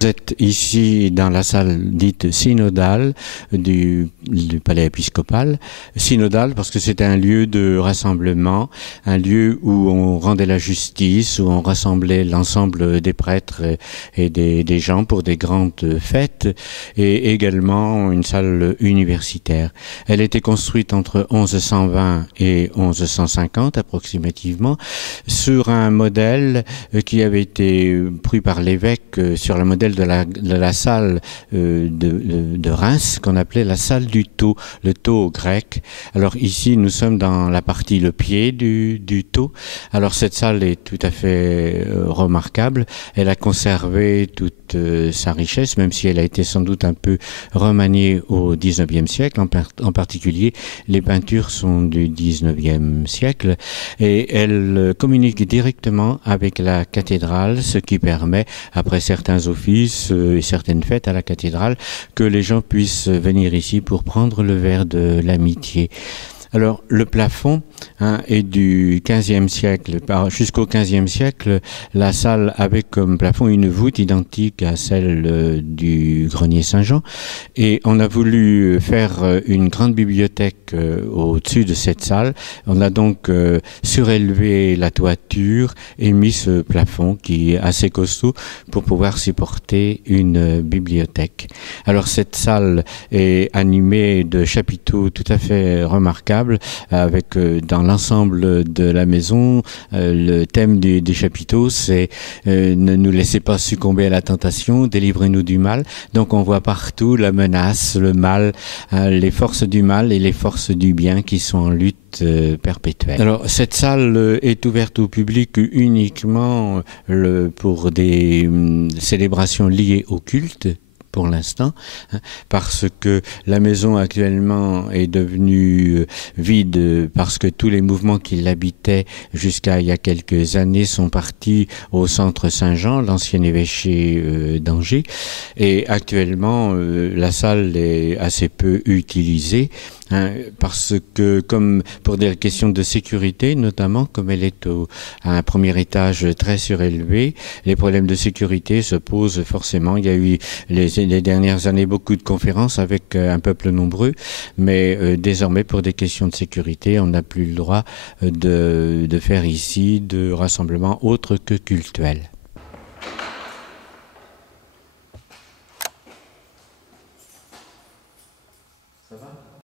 Vous êtes ici dans la salle dite synodale du palais épiscopal. Synodale parce que c'est un lieu de rassemblement, un lieu où on rendait la justice, où on rassemblait l'ensemble des prêtres et des gens pour des grandes fêtes, et également une salle universitaire. Elle était construite entre 1120 et 1150 approximativement, sur un modèle qui avait été pris par l'évêque sur le modèle de la salle de Reims, qu'on appelait la salle du tau, le tau grec. Alors ici, nous sommes dans la partie, le pied du tau. Alors cette salle est tout à fait remarquable. Elle a conservé toute sa richesse, même si elle a été sans doute un peu remaniée au XIXe siècle. En particulier, les peintures sont du XIXe siècle et elle communique directement avec la cathédrale, ce qui permet, après certains offices et certaines fêtes à la cathédrale, que les gens puissent venir ici pour prendre le verre de l'amitié. Alors, le plafond est du XVe siècle. Jusqu'au XVe siècle, la salle avait comme plafond une voûte identique à celle du grenier Saint-Jean. Et on a voulu faire une grande bibliothèque au-dessus de cette salle. On a donc surélevé la toiture et mis ce plafond qui est assez costaud pour pouvoir supporter une bibliothèque. Alors, cette salle est animée de chapiteaux tout à fait remarquables, avec dans l'ensemble de la maison, le thème des chapiteaux, c'est ne nous laissez pas succomber à la tentation, délivrez-nous du mal. Donc on voit partout la menace, le mal, les forces du mal et les forces du bien qui sont en lutte perpétuelle. Alors cette salle est ouverte au public uniquement pour des célébrations liées au culte, pour l'instant, parce que la maison actuellement est devenue vide parce que tous les mouvements qui l'habitaient jusqu'à il y a quelques années sont partis au centre Saint-Jean, l'ancien évêché d'Angers, et actuellement la salle est assez peu utilisée. Parce que, comme pour des questions de sécurité, notamment, comme elle est à un premier étage très surélevé, les problèmes de sécurité se posent forcément. Il y a eu les dernières années beaucoup de conférences avec un peuple nombreux, mais désormais, pour des questions de sécurité, on n'a plus le droit de faire ici de rassemblements autres que cultuels. Ça va ?